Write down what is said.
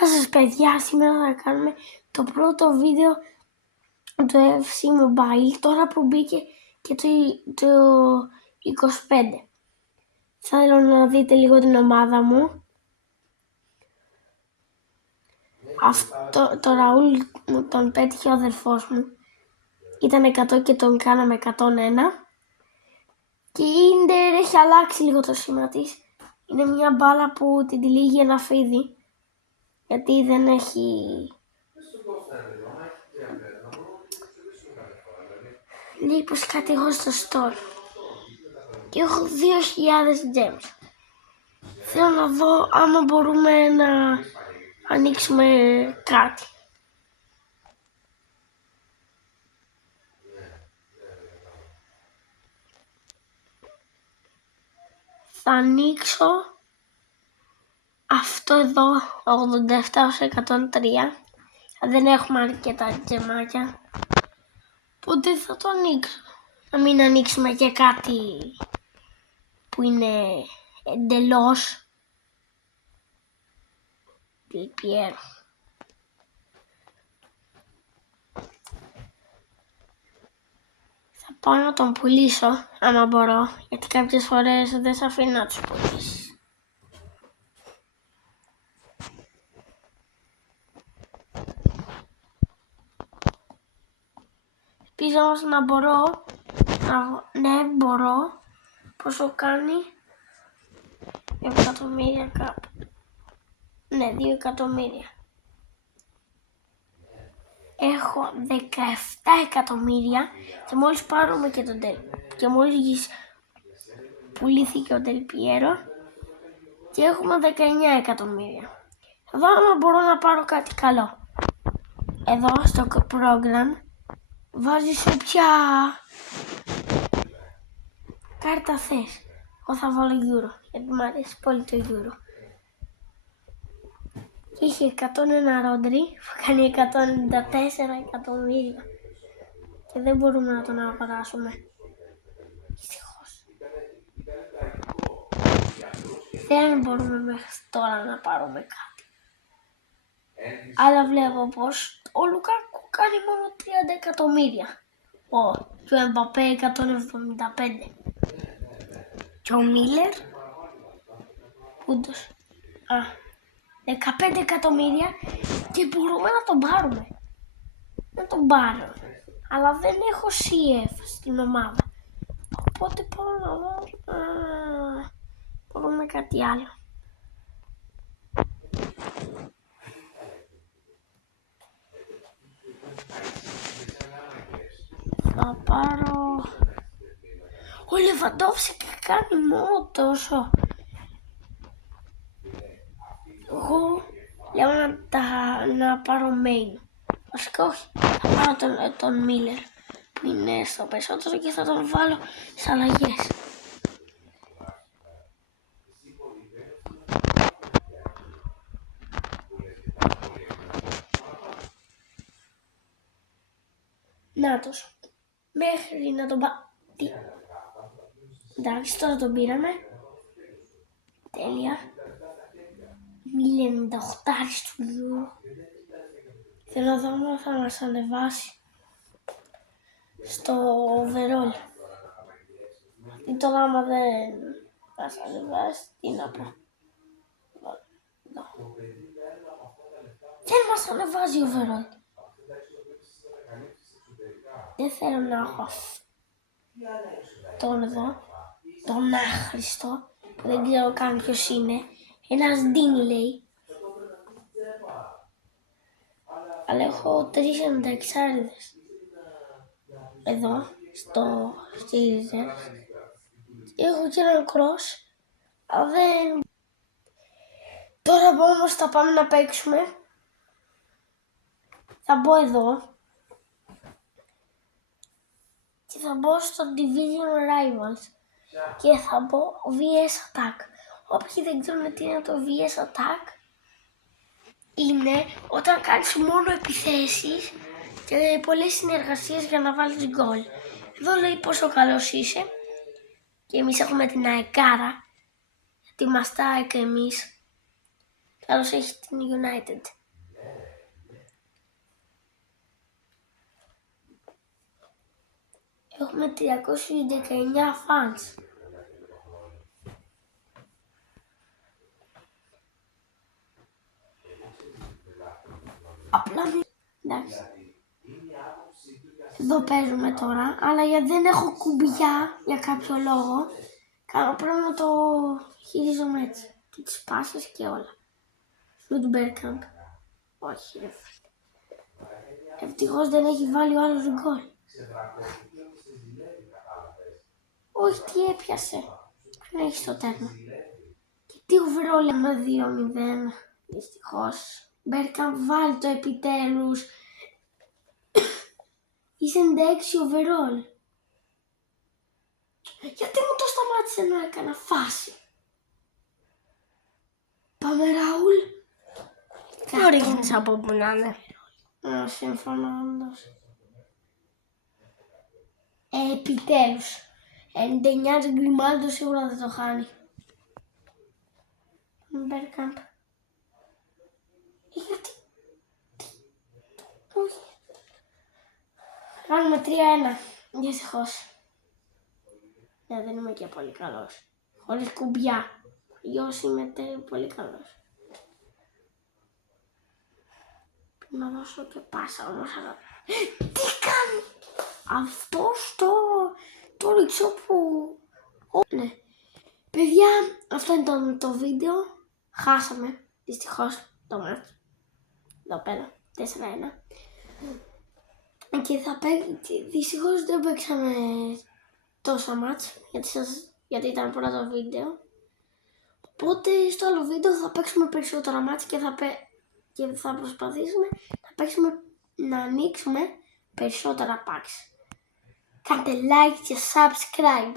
Γεια σας παιδιά, σήμερα θα κάνουμε το πρώτο βίντεο του FC Mobile, τώρα που μπήκε και το 25. Θέλω να δείτε λίγο την ομάδα μου. Το Ραούλ τον πέτυχε ο αδερφός μου. Ήταν 100 και τον κάναμε 101. Και η Ίντερ έχει αλλάξει λίγο το σήμα της. Είναι μια μπάλα που την τυλίγει ένα φίδι. Γιατί δεν έχει... Λέει πως κάτι έχω στο store. Και έχω 2.000 gems. Θέλω να δω άμα μπορούμε να ανοίξουμε κάτι. Θα ανοίξω αυτό εδώ, 87-103. Δεν έχουμε αρκετά τζεμάκια. Οπότε θα το ανοίξω. Να μην ανοίξουμε και κάτι που είναι εντελώς Πιέρο. Θα πάω να τον πουλήσω άμα μπορώ, γιατί κάποιες φορές δεν σε αφήνω να τους πουλήσεις. Ελπίζω όμως να μπορώ, ναι μπορώ, πόσο κάνει, 2 εκατομμύρια κάπου, ναι 2 εκατομμύρια. Έχω 17 εκατομμύρια και μόλις πάρουμε και τον και μόλις πουλήθηκε ο Τελπιέρο και έχουμε 19 εκατομμύρια. Θα δω άμα μπορώ να πάρω κάτι καλό. Εδώ στο program βάζεις όποια κάρτα θες. Εγώ θα βάλω Euro, γιατί μου αρέσει πολύ το Euro. Και είχε 101 Ρόντρι που κάνει 194 εκατομμύρια. Και δεν μπορούμε να τον αγοράσουμε. Δυστυχώς. Δεν μπορούμε μέχρι τώρα να πάρουμε κάτι. Αλλά βλέπω πως ο Λουκάκου κάνει μόνο 30 εκατομμύρια. Και ο Εμπαπέ 175. Και ο Μίλερ, ούτως, 15 εκατομμύρια και μπορούμε να τον πάρουμε. Να τον πάρω. Αλλά δεν έχω CF στην ομάδα. Οπότε πάω να δω, μπορούμε κάτι άλλο. Θα πάρω... Ο Λεβαντόφσκι κάνει μόνο τόσο. Εγώ λέω να πάρω main. Βασικά όχι, θα πάρω τον Μίλερ που είναι στο περισσότερο και θα τον βάλω σε αλλαγές. Νάτος, μέχρι να τον εντάξει, τώρα τον πήραμε. Τέλεια. 98 του Euro. Θέλω να δω αν θα μας ανεβάσει στο overall. Γιατί τώρα άμα δεν μας ανεβάσει, τι να πω. Δεν μας ανεβάζει overall. Δεν θέλω να έχω αυτόν εδώ, τον άχρηστο, που δεν ξέρω καν ποιος είναι. Ένας Ντίνι λέει. Αλλά έχω 3 96άριδες. Εδώ, στη reserve. Έχω και έναν cross. Αλλά δεν... Τώρα όμως θα πάμε να παίξουμε. Θα μπω εδώ. Και θα μπω στο Division Rivals. Και θα μπω VS Attack. Όποιοι δεν ξέρουν τι είναι το VS Attack, είναι όταν κάνεις μόνο επιθέσεις και πολλές συνεργασίες για να βάλεις γκολ. Εδώ λέει πόσο καλός είσαι. Και εμείς έχουμε την αεκάρα. Γιατί είμαστε ΑΕΚ εμείς. Κι άλλος έχει την United. Έχουμε 319 fans. Απλά μην... Εντάξει. Εδώ παίζουμε τώρα, αλλά γιατί δεν έχω κουμπιά για κάποιο λόγο, πρέπει να το χειρίζομαι έτσι. Και τις πάσες και όλα. Σουτ Bergkamp. Όχι ρε φίλε. Ευτυχώς δεν έχει βάλει ο άλλος γκολ. Όχι, τι έπιασε. Ποιον έχει στο τέρμα. Και τι overall λέμε 2-0. Δυστυχώς. Bergkamp βάλει το επιτέλους. Είσαι 96 overall. Γιατί μου το σταμάτησε να έκανα φάση. Πάμε Ραούλ. Τι ορίγινες από που να είναι. Σύμφωνα όντως. Επιτέλους. 99 Γκριμάλντο σίγουρα δεν το χάνει. Bergkamp. Γιατί. Όχι. Κάνουμε 3-1. Δυστυχώς. Ναι, δεν είμαι και πολύ καλός. Χωρίς κουμπιά. Αλλιώς είμαι πολύ καλός. Πρέπει να δώσω και πάσα όμως. Τι κάνει. Αυτός το ρίξω που... Ναι. Παιδιά, αυτό ήταν το βίντεο. Χάσαμε. Δυστυχώς το μάτς. Εδώ πέρα. 4-1. Και δυστυχώς δεν παίξαμε τόσα μάτς, γιατί ήταν πρώτο βίντεο. Οπότε στο άλλο βίντεο θα παίξουμε περισσότερα μάτς και θα προσπαθήσουμε να ανοίξουμε περισσότερα packs. Κάντε like και subscribe.